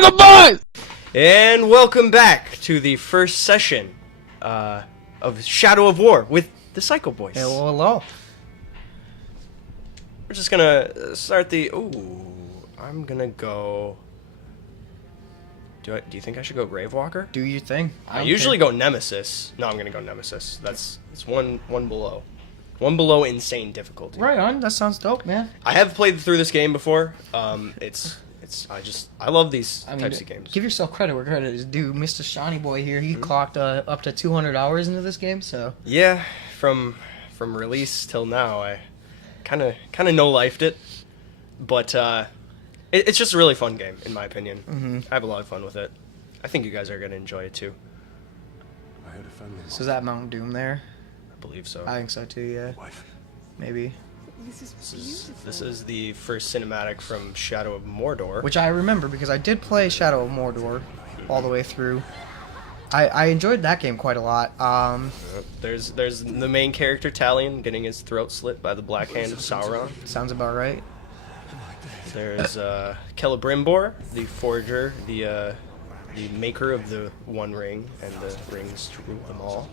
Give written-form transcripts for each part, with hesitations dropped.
Psycho Boys! And welcome back to the first session of Shadow of War with the Psycho Boys. Hello. We're just gonna start the. Ooh, I'm gonna go. Do you think I should go Gravewalker? Do your thing. I usually go Nemesis. No, I'm gonna go Nemesis. It's one below. One below insane difficulty. Right on. That sounds dope, man. I have played through this game before. I love these types of games. Give yourself credit where credit is due. Mr. Shiny Boy here, he clocked up to 200 hours into this game, so. Yeah, from release till now, I kind of no-lifed it, but it's just a really fun game in my opinion. Mm-hmm. I have a lot of fun with it. I think you guys are gonna enjoy it too. So is that Mount Doom there? I believe so. I think so too. Yeah. Maybe. This is the first cinematic from Shadow of Mordor. Which I remember because I did play Shadow of Mordor all the way through. I enjoyed that game quite a lot. There's the main character Talion getting his throat slit by the Black Hand of Sauron. Sounds about right. There's Celebrimbor, the forger, the maker of the One Ring and the rings to rule them all.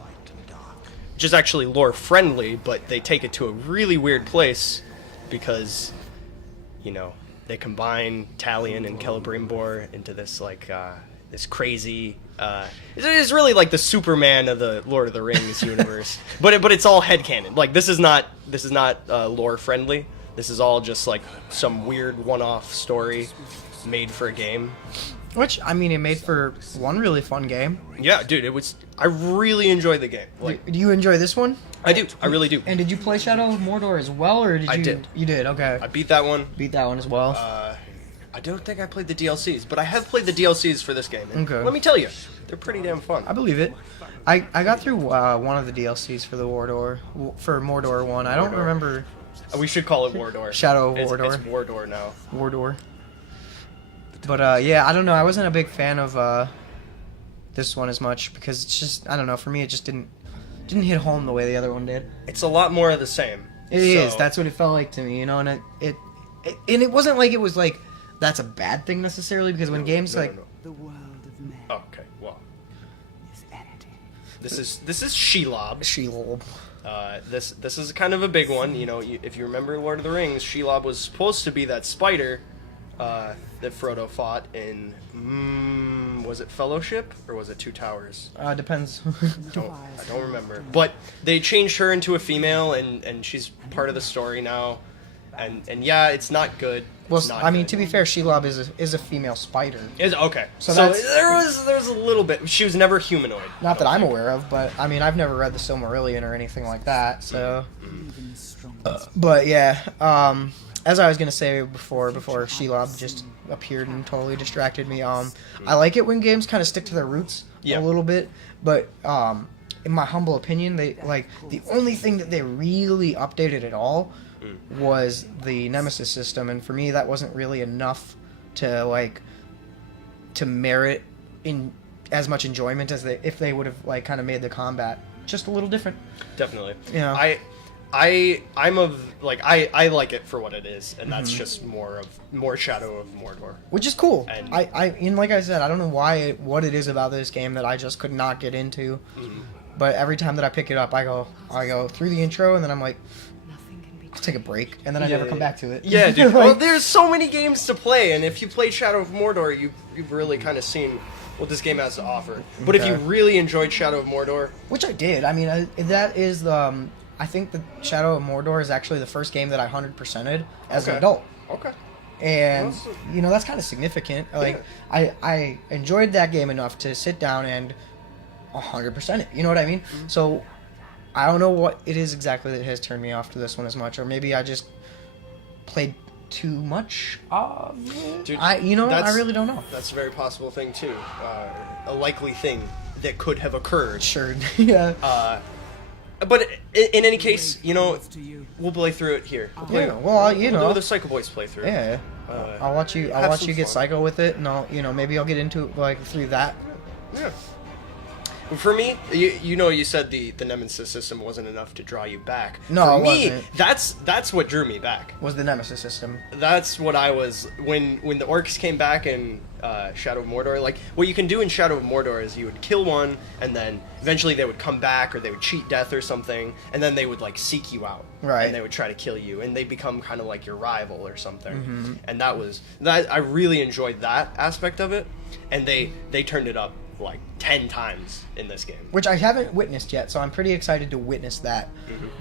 Which is actually lore friendly, but they take it to a really weird place because, you know, they combine Talion and Celebrimbor into this like this crazy. It's really like the Superman of the Lord of the Rings universe, but it's all headcanon. Like this is not lore friendly. This is all just like some weird one-off story made for a game. Which, I mean, it made for one really fun game. Yeah, dude, I really enjoyed the game. Like, do you enjoy this one? I do. I really do. And did you play Shadow of Mordor as well, or did you? I did. You did. Okay. I beat that one. Beat that one as well. I don't think I played the DLCs, but I have played the DLCs for this game. And Okay. let me tell you, they're pretty damn fun. I believe it. I got through one of the DLCs for the Mordor one. I don't Mordor. remember. We should call it Mordor. Shadow of Mordor. It's Mordor now. Mordor. But yeah, I don't know. I wasn't a big fan of this one as much because it's just, I don't know. For me, it just didn't hit home the way the other one did. It's a lot more of the same. It is. That's what it felt like to me, you know. And it wasn't like it was like that's a bad thing necessarily because when games like The world of men Okay, well, is empty. this is Shelob. Shelob. This is kind of a big one. You know, if you remember Lord of the Rings, Shelob was supposed to be that spider that Frodo fought in. Was it Fellowship or was it Two Towers? Depends. I don't remember. But they changed her into a female, and she's part of the story now. And yeah, it's not good. Well, It's not I mean, good. to be fair, Shelob is a female spider. Okay. So So that's- there was a little bit. She was never humanoid. Not that I'm aware of, but I mean, I've never read the Silmarillion or anything like that. So, Even the strongest. but yeah, as I was gonna say before Shelob just appeared and totally distracted me. I like it when games kind of stick to their roots Yeah. a little bit, but in my humble opinion, they like the only thing that they really updated at all was the Nemesis system, and for me, that wasn't really enough to merit in as much enjoyment as if they would have like kind of made the combat just a little different. Definitely. Yeah. I'm of like I like it for what it is, and that's just more Shadow of Mordor. Which is cool. And- And like I said, I don't know what it is about this game that I just could not get into. But every time that I pick it up, I go through the intro, and then I'm like, Nothing can be I'll take a break, and then I never come back to it. Yeah, dude. Like, Well, there's so many games to play, and if you played Shadow of Mordor, you've really kind of seen what this game has to offer. But if you Okay. really enjoyed Shadow of Mordor, which I did. I mean, that is the. I think the Shadow of Mordor is actually the first game that I 100%ed as an Okay. adult. okay. And Awesome. that's kind of significant. Like I enjoyed that game enough to sit down and 100% it. You know what I mean? So I don't know what it is exactly that has turned me off to this one as much, or maybe I just played too much of it. Dude, I that's- really don't know. That's a very possible thing too. A likely thing that could have occurred. Sure. Yeah. But in any case, you know, to you. we'll play through it here. We'll play, Yeah, well, you we'll know. do the Psycho Boys playthrough. Yeah. I'll watch you. I'll have watch some you get fun. psycho with it, and maybe I'll get into it like through that. Yeah. For me, you said the Nemesis system wasn't enough to draw you back. No, For it me, wasn't. that's what drew me back. Was the Nemesis system? That's what I was when the orcs came back in Shadow of Mordor. Like, what you can do in Shadow of Mordor is you would kill one, and then eventually they would come back, or they would cheat death or something, and then they would like seek you out, Right. And they would try to kill you, and they become kind of like your rival or something. Mm-hmm. And that I really enjoyed that aspect of it, and they turned it up like 10 times in this game. Which I haven't witnessed yet, so I'm pretty excited to witness that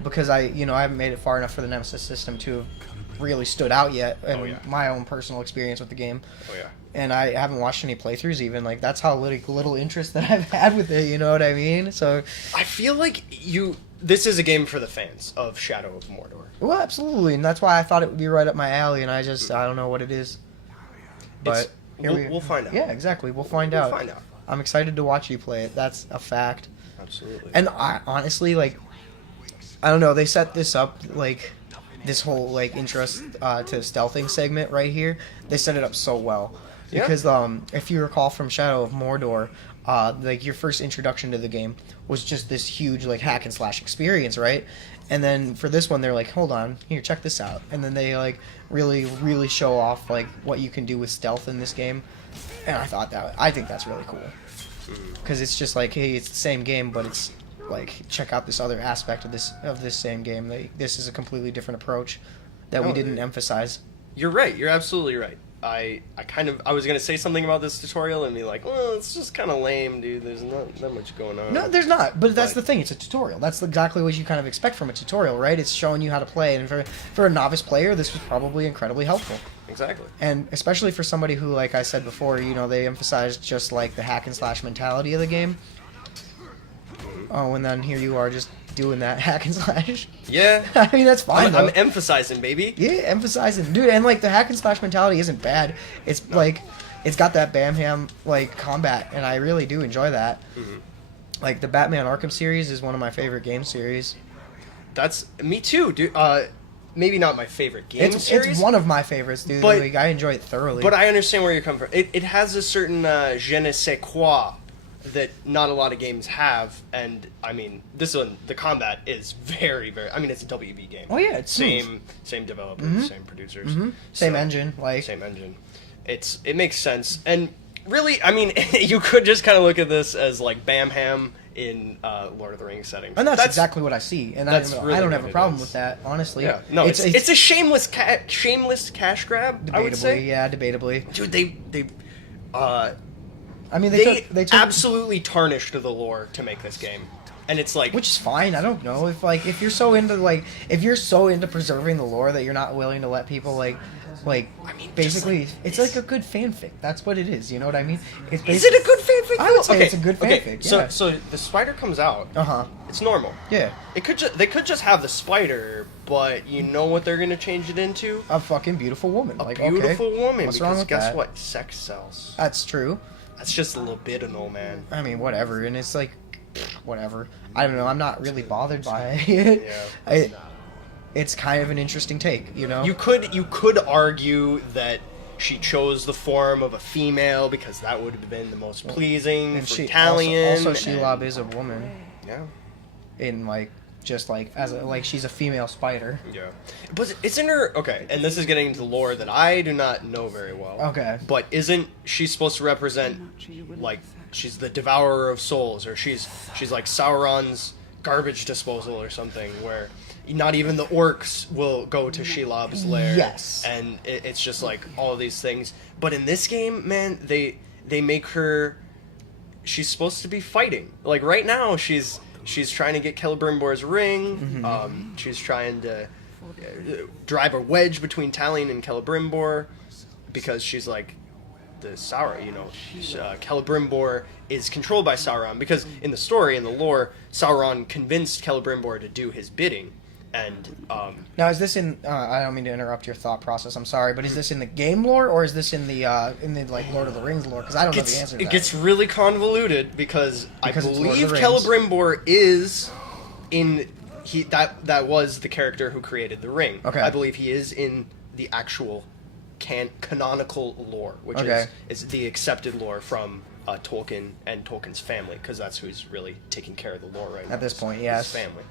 because I haven't made it far enough for the Nemesis system to have really stood out yet in Oh, yeah. my own personal experience with the game. Oh yeah. And I haven't watched any playthroughs even. Like, that's how little interest that I've had with it, you know what I mean? So, I feel like this is a game for the fans of Shadow of Mordor. well, absolutely. And that's why I thought it would be right up my alley, and I don't know what it is. But We'll find out. Yeah, exactly. We'll find We'll out. find out. I'm excited to watch you play it. That's a fact. Absolutely. And I honestly, like, I don't know, they set this up, like, this whole, like, interest to stealthing segment right here, they set it up so well. Yeah. Because, if you recall from Shadow of Mordor, like, your first introduction to the game was just this huge, like, hack and slash experience, right? And then for this one, they're like, hold on, here, check this out. And then they, like, really, really show off, like, what you can do with stealth in this game. And I think that's really cool. Because it's just like, hey, it's the same game, but it's like, check out this other aspect of this same game. This is a completely different approach that we No, didn't emphasize. You're right. You're absolutely right. I was gonna say something about this tutorial and be like, well, it's just kind of lame, dude. There's not that much going on. No, there's not. But that's Like- the thing. It's a tutorial. That's exactly what you kind of expect from a tutorial, right? It's showing you how to play. And for a novice player, this was probably incredibly helpful. Exactly. And especially for somebody who, like I said before, they emphasized just like the hack and slash mentality of the game. Oh, and then here you are just doing that hack and slash. Yeah. I mean, that's fine. I'm though. emphasizing, baby. Yeah, emphasizing, dude, and like the hack and slash mentality isn't bad. It's like, it's got that Bam Ham like combat, and I really do enjoy that. Mm-hmm. Like the Batman Arkham series is one of my favorite game series. That's me too, dude. Maybe not my favorite game series. It's one of my favorites, dude. But- Like, I enjoy it thoroughly. But I understand where you're coming from. It has a certain je ne sais quoi that not a lot of games have, and I mean, this one, the combat is very, very. I mean, it's a WB game. Oh, yeah, it's same developers, same producers, Same So- engine, like same engine. It makes sense, and really, I mean, you could just kind of look at this as like Bam Ham in Lord of the Rings settings. and that's exactly what I see, and I that's don't really have what a it problem is. with that, honestly. Yeah, no, it's a shameless cash grab. I would debatably, say, yeah, debatably. dude, they I mean, they they took absolutely tarnished the lore to make this game, and it's like, which is fine. I don't know if you're so into preserving the lore that you're not willing to let people like I mean, basically just it's like a good fanfic. That's what it is. You know what I mean? It's is it a good fanfic? I would say it's a good Okay, fanfic. so Yeah. so the spider comes out. Uh-huh. It's normal. Yeah. They could just have the spider, but you know what they're gonna change it into? A fucking beautiful woman. A like, beautiful okay. woman. What's because wrong with guess that? what? Sex sells. That's true. That's just a libidinal, man. I mean, whatever. And it's like, whatever. I don't know. I'm not really bothered by it. Yeah. It's kind of an interesting take, you know? You could argue that she chose the form of a female because that would have been the most pleasing and for she Talion. also Shelob is a woman Yeah. in like just like she's a female spider. Yeah. But isn't her okay, and this is getting into lore that I do not know very well. Okay. But isn't she supposed to represent like she's the devourer of souls, or she's like Sauron's garbage disposal or something, where not even the orcs will go to Shelob's lair. Yes. And it's just like all of these things. But in this game, man, they make her. She's supposed to be fighting. Like right now, she's trying to get Celebrimbor's ring. Mm-hmm. She's trying to drive a wedge between Talion and Celebrimbor because she's like the Sauron. Celebrimbor is controlled by Sauron because in the story, in the lore, Sauron convinced Celebrimbor to do his bidding. And Now, is this in? I don't mean to interrupt your thought process. I'm sorry, but is this in the game lore or is this in the like Lord of the Rings lore? Because I don't know the answer to it that. gets really convoluted because I Because it's Lord of believe the Rings. Celebrimbor is in that was the character who created the ring. Okay. I believe he is in the actual canonical lore, which Okay. is the accepted lore from Tolkien and Tolkien's family, because that's who's really taking care of the lore right now. At this is point, his yes. family.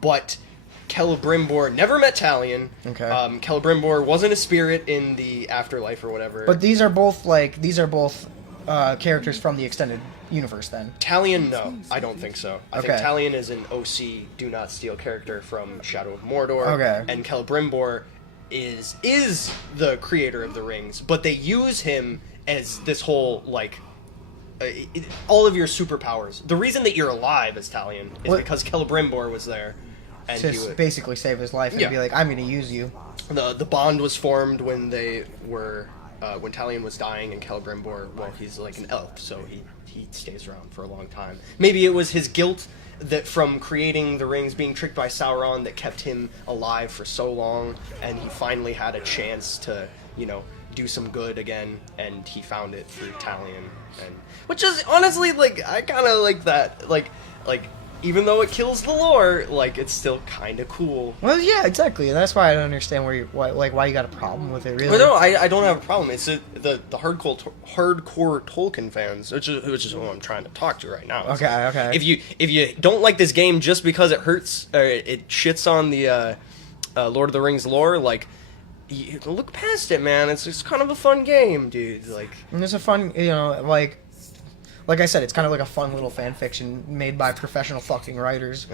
But Celebrimbor never met Talion. Okay. Celebrimbor wasn't a spirit in the afterlife or whatever. But these are both characters from the extended universe. Then Talion, no, I don't think so. I think Okay. Talion is an OC Do Not Steal character from Shadow of Mordor. Okay. And Celebrimbor is the creator of the rings, but they use him as this whole like all of your superpowers. The reason that you're alive as Talion is What- because Celebrimbor was there, and to he would, basically save his life and Yeah. be like, I'm going to use you. the bond was formed when they were when Talion was dying, and Celebrimbor, well, he's like an elf, so he stays around for a long time. Maybe it was his guilt that from creating the rings, being tricked by Sauron, that kept him alive for so long, and he finally had a chance to, do some good again, and he found it through Talion, and which is honestly like I kind of like that, like even though it kills the lore, like it's still kind of cool. Well, yeah, exactly. That's why I don't understand why you got a problem with it. Really. Well, no, I don't have a problem. It's the hardcore Tolkien fans, which is who I'm trying to talk to right now. It's Okay. If you don't like this game just because it hurts, or it shits on the Lord of the Rings lore, like you look past it, man. It's kind of a fun game, dude. Like And it's a fun, like I said, it's kind of like a fun little fan fiction made by professional fucking writers.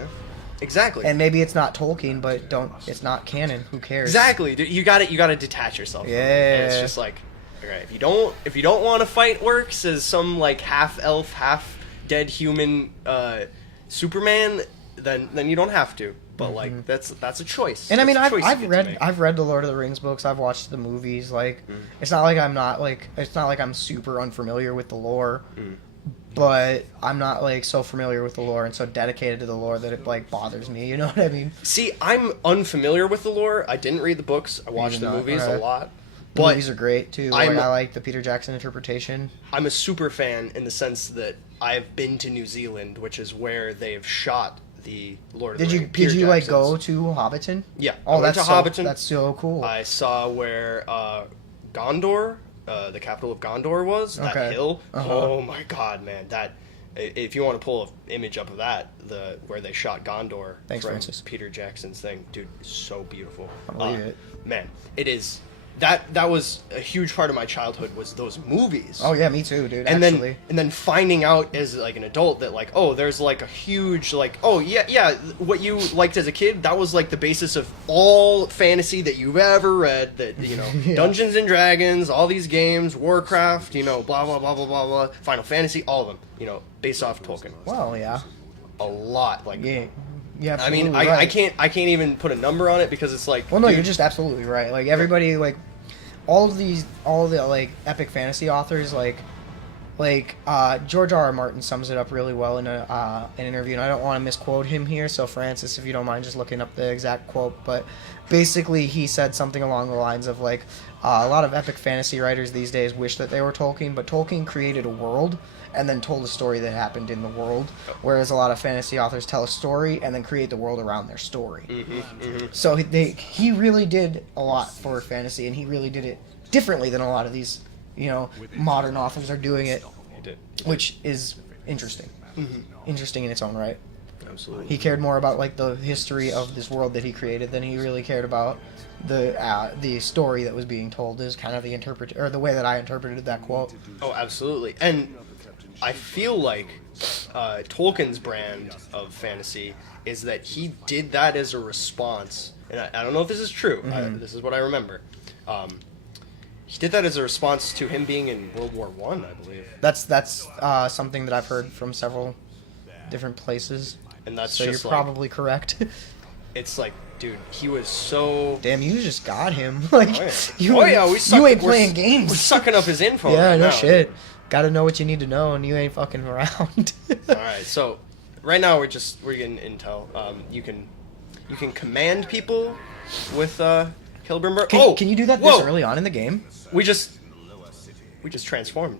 exactly. And maybe it's not Tolkien, but it's not canon. Who cares? Exactly. Dude, you got to detach yourself. From it. And it's Yeah. just like, okay, if you don't want to fight orcs as some like half elf, half dead human Superman, then you don't have to. But like that's a choice. And I mean, It's a choice you get to make. I've read the Lord of the Rings books. I've watched the movies. Like, it's not like I'm super unfamiliar with the lore. But I'm not like so familiar with the lore and so dedicated to the lore that it like bothers me. You know what I mean? See, I'm unfamiliar with the lore. I didn't read the books. I watched the not? movies a Alright. lot. The But movies are great too. Like, I'm- I like the Peter Jackson interpretation. I'm a super fan in the sense that I've been to New Zealand, which is where they've shot the Lord of Did the you Rings. did Peter you like Jackson's. go to Hobbiton? Yeah. I Oh, went that's to so, Hobbiton. that's so cool. I saw where Gondor, the capital of Gondor, was. That Okay. hill. Uh-huh. Oh my god, man! That if you want to pull an image up of that, where they shot Gondor Thanks, from Francis. Peter Jackson's thing, dude, it's so beautiful. I believe it. Man, it is. That was a huge part of my childhood, was those movies. Oh yeah, me too, dude. And actually. then finding out as like an adult that like, oh, there's like a huge like, oh yeah, what you liked as a kid, that was like the basis of all fantasy that you've ever read, that Yeah. Dungeons and Dragons, all these games, Warcraft, blah blah blah blah blah blah, Final Fantasy, all of them, based off Tolkien. Well, yeah. A lot, like Yeah. Yeah. I mean, I can't even put a number on it, because it's like, Well, no, dude, you're just absolutely right. Like everybody, like all the like epic fantasy authors, like George R. R. Martin sums it up really well in an interview, and I don't want to misquote him here. So Francis, if you don't mind just looking up the exact quote, but basically he said something along the lines of like a lot of epic fantasy writers these days wish that they were Tolkien, but Tolkien created a world and then told a story that happened in the world, whereas a lot of fantasy authors tell a story and then create the world around their story. So he really did a lot for fantasy, and he really did it differently than a lot of these, modern authors are doing it, He did. which is interesting. Interesting in its own right. Absolutely. He cared more about like the history of this world that he created than he really cared about the story that was being told. Is kind of the way that I interpreted that quote. Oh, absolutely. And I feel like Tolkien's brand of fantasy is that he did that as a response, and I don't know if this is true. This is what I remember. He did that as a response to him being in World War I believe. That's something that I've heard from several different places. And that's So you're just like, probably correct. it's like, dude, he was so... Damn, you just got him. Like Oh, yeah. you, Oh, yeah, you ain't we're- playing We're games. sucking up his info Yeah, right no now. shit. Got to know what you need to know, and you ain't fucking around. Alright, so right now we're getting intel. You can command people with Celebrimbor. Can you do that whoa! this early on in the game? We just transformed,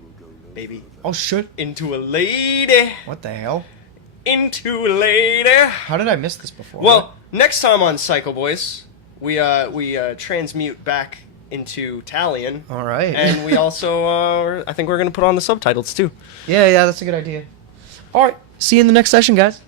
baby, Oh shit! into a lady. What the hell? Into a lady. How did I miss this before? Well, next time on Psycho Boys, we transmute back into Italian. All right. And we also, I think we're going to put on the subtitles too. yeah, that's a good idea. All right. See you in the next session, guys.